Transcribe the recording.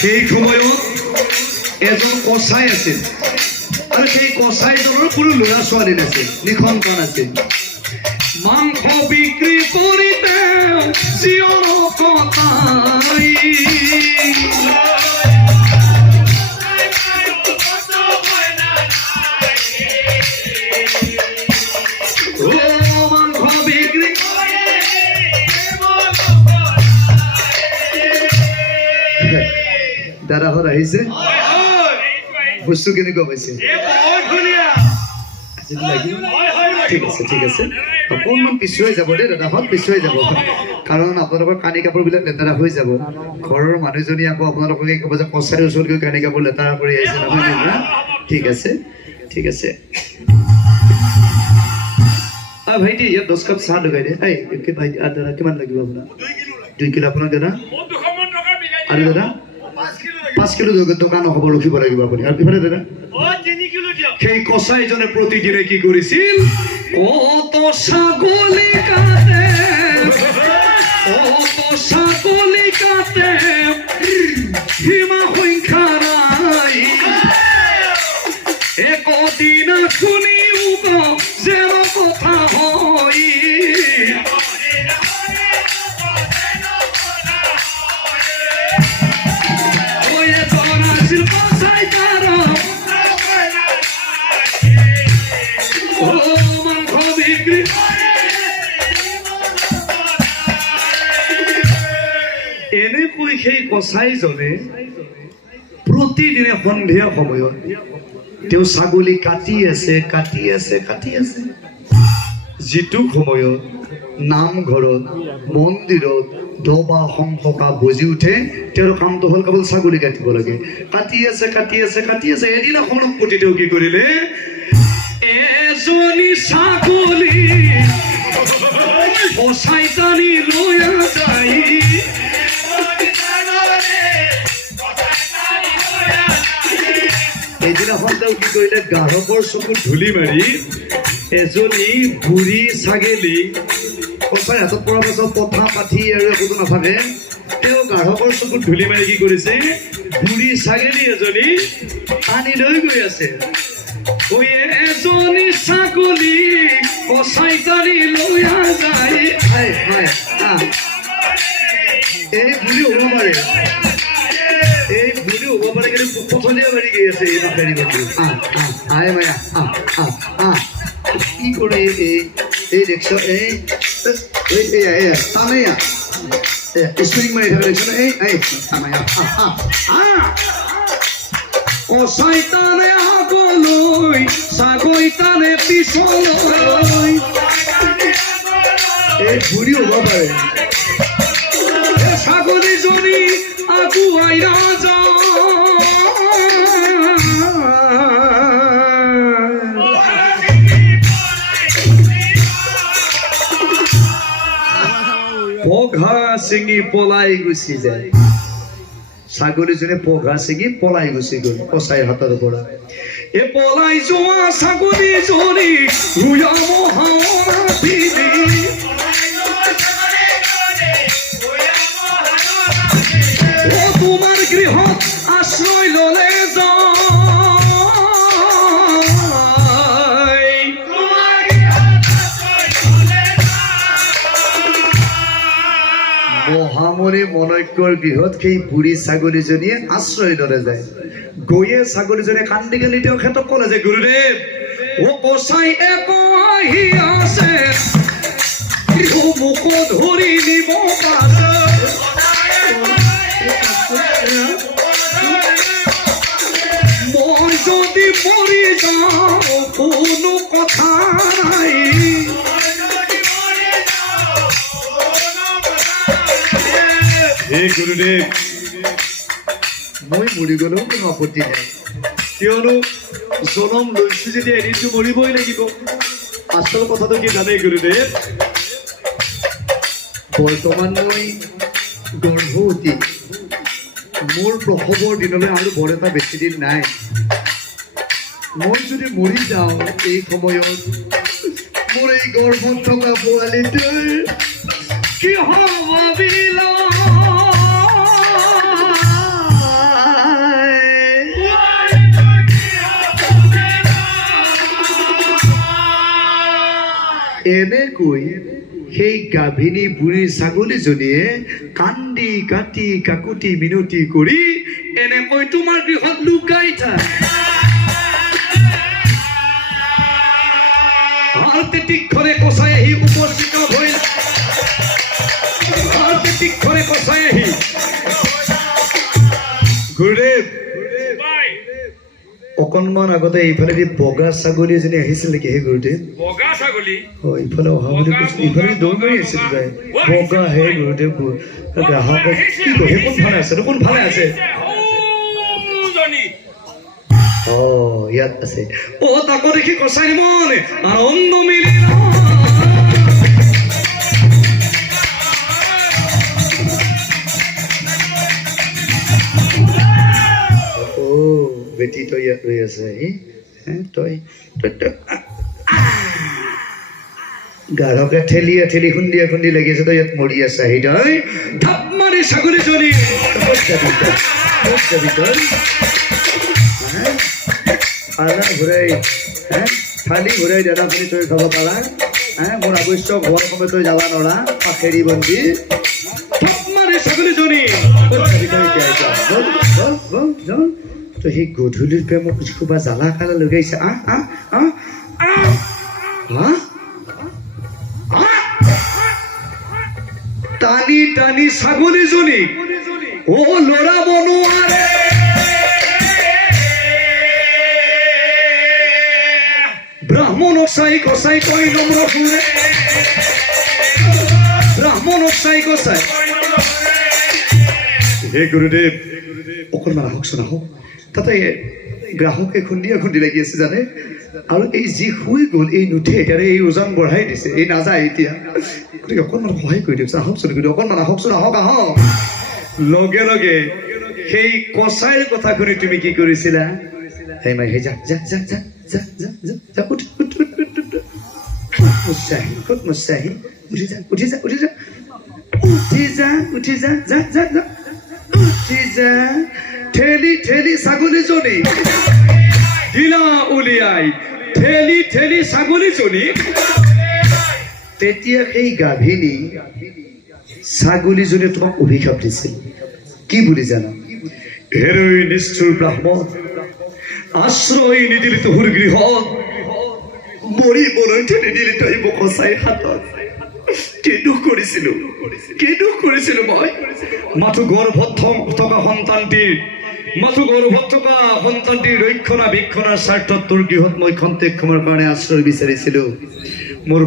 সেই সময়ত এজন কচাই আছিল আৰু সেই কচাইজনৰ কোনো ল'ৰা ছোৱালী নাছিল, নিখন্তা নাছিল। মাংস বিক্ৰী কৰি তেওঁ জীৱন কটাই। দাদাহঁত আহিছে, বস্তু কেনেকুৱা পাইছে? ঠিক আছে, ঠিক আছে, অকণমান পিছুৱাই যাব দেই দাদাহঁত, পিছুৱাই যাব, কাৰণ আপোনালোকৰ কানি কাপোৰবিলাক লেতেৰা হৈ যাব। ঘৰৰ মানুহজনী আকৌ আপোনালোকে ক'ব যে কছাৰীৰ ওচৰত গৈ কানি কাপোৰ লেতেৰা কৰি আহিছে নহয়। ঠিক আছে, ঠিক আছে। ভাইটি ইয়াত 10 কাপ চাহ লগাই দে। ভাইটি দাদা কিমান লাগিব আপোনাক? 2 কিলো আপোনাক দাদা। আৰু দাদা 5 কিলো টকা নহ'ব, ৰখিব লাগিব আপুনি। আৰু কিমানে দাদা? সেই কচাইজনে প্ৰতিদিনে কি কৰিছিল? কত ছাগলী কাটে, কত ছাগলী কাটে, সীমা সংখ্যা নাই। একদিনা শুনিব যেন কথা হয়, এনেকৈ সেই কচাইজনে প্ৰতিদিনে সন্ধিয়া সময়ত তেওঁ ছাগলী কাটি আছে, কাটি আছে, কাটি আছে। যিটো সময়ত নামঘৰত মন্দিৰত দবা শংকা বজি উঠে, তেওঁৰ কামটো হ'ল কেৱল ছাগলী কাটিব লাগে। কাটি আছে, কাটি আছে, কাটি আছে। এদিনাখনত প্ৰতি তেওঁ কি কৰিলে? এজনী ছাগলী কচাই টানি লৈ যায়। এদিনাখন তেওঁ কি কৰিলে? গ্ৰাহকৰ চকুত ধূলি মাৰি এজনী বুঢ়ী ছাগলী, কচাই হাতত পৰাৰ পাছত পঠা পাঠি আৰু একোতো নাথাকে, তেওঁ গ্ৰাহকৰ চকুত ধূলি মাৰি কি কৰিছে? বুঢ়ী ছাগলী এজনী টানি লৈ গৈ আছে। এজনী ছাগলী কচাই টানি লৈ যায়। এই বুঢ়ী হ'ব পাৰে, এই বুঢ়ী হ'ব পাৰে, কিন্তু পথলীয়া মাৰি গৈ আছে। এই মাৰি আহে মায়া কি কৰে? এই দেখছ, টানেয়া স্প্ৰিং মাৰি থাকে দেখছ। কচাই টানে আগলৈ, ছাগলী টানে পিছলৈ। এই বুঢ়ী হ'ব পাৰে। ছাগলীজনী আগুৱাই নাযায়, পঘা ছিঙি পলাই গুচি যায়। ছাগলীজনী পঘা ছিঙি পলাই গুচি গ'ল কচাই হাতৰ পৰা। এই পলাই যোৱা ছাগলীজনী তোমাৰ গৃহত আশ্ৰয় ললে মহামণি মনৈক্যৰ গৃহত সেই বুঢ়ী ছাগলীজনীয়ে আশ্ৰয় ললে যায়। গৈয়ে ছাগলীজনীয়ে কান্দি কান্দি তেওঁ খেতক ক'লে যে, গুৰুদেৱ, ও কচাই আহি আছে, মোক ধৰি নিব পাৰে। মই যদি মৰি যাওঁ কোনো কথা নাই। হে গুৰুদেৱ, মই মৰি গ'লেও কোনো আপত্তি নাই, কিয়নো জনম লৈছো যেতিয়া এদিনটো মৰিবই লাগিব। আচল কথাটো কি জানে গুৰুদেৱ? বৰ্তমান মই গৰ্ভৱতী, মোৰ প্ৰসৱৰ দিনলৈ আৰু বৰ এটা বেছি দিন নাই। মই যদি মৰি যাওঁ এই সময়ত, মোৰ এই গৰ্ভত থকা পোৱালিটোৰ কি হ'ব? এনেকৈ সেই গাভিনী বুঢ়ী ছাগলীজনীয়ে কান্দি কাটি কাকুতি মিনতি কৰি এনেকৈ তোমাৰ গৃহত লুকাই থাকে। আৰ তেতিক্ষণে কষাই আহি উপস্থিত হইল। আৰ তেতিক্ষণে কষাই আহি গুৰুদেৱ অকণমান আগতে এইফালেদি বগা ছাগলী এজনী আহিছিল নেকি? হে গুৰুদেৱ বগা ছাগলী ইফালে অহা বুলি কৈছিল, ইফালে দৌৰ মাৰি আছিল তাই বগা। হে গুৰুদেৱ গ্ৰাহকক কি কয়? কোন ভালে আছে? কোন ভালে আছে? ইয়াত আছে। তাকো দেখি কচাই মন আনন্দ মিলিল। বেটি তই ইয়াত ৰৈ আছে। তই গাঢ়কে ঠেলিয়া ঠেলি খুন্দিয়া খুন্দি লাগিছে, তই ইয়াত মৰি আছা। সি তই ধাপ মাৰি ছাগলীজনী ঘূৰাই থালি ঘূৰাই দাদা আপুনি তই খাব পাৰা। মোৰ আৱশ্যক হোৱাৰ সময় তই যাবা নৰা পাখেৰি বন্দি ধাপ মাৰি ছাগলীজনী। তই সেই গধূলিৰ পৰা মোক কিবা জ্বালা কালা লগাইছে। টানি টানি ছাগলীজনী লৰাব নোৱাৰে। ব্ৰাহ্মণক চাই কচাই কয় নম্ৰ সুৰে। ব্ৰাহ্মণক চাই কচাই হে গুৰুদেৱ অকণমান আহকচোন আহক। তাতে গ্ৰাহকে খুন্দিয়া খুন্দি লাগি আছে জানে। আৰু এই যি শুই গ'ল এই নুঠে, এতিয়া এই ওজন বঢ়াই দিছে, এই নাযায় এতিয়া। গতিকে অকণমান সহায় কৰি দিয়কচোন, আহকচোন গতিকে অকণমান আহকচোন, আহক আহক। লগে লগে সেই কচাইৰ কথা শুনি তুমি কি কৰিছিলা? সেই মাই সেই যা যা যা যা যা যা যা যা উঠ উঠ উঠ উঠ উঠ মুচাহি ক'ত মুচাহি উঠি যা উঠি যা উঠি যা উঠি যা উঠি যা যা যা যা উঠি যা। ঠেলি ঠেলি ছাগলীজনী দিলা উলিয়াই ঠেলি ঠেলি ছাগলীজনী। তেতিয়া সেই গাভিনী ছাগলীজনীয়ে তোমাক অভিশাপ দিছিল। কি বুলি জানা? হেৰৈ নিষ্ঠুৰ ব্ৰাহ্মণ, আশ্ৰয় নিদিলি তোৰ গৃহত, মৰিবলৈ নিদিলি তই মোক কচাই হাতত। কি দুখ কৰিছিলো মই? মাথো গৰ্ভত থকা সন্তানটিৰ ৰক্ষণাবেক্ষণাৰ স্বাৰ্থত তোৰ গৃহত মই খন্তেক সময়ৰ কাৰণে আশ্ৰয় বিচাৰিছিলো। মোৰ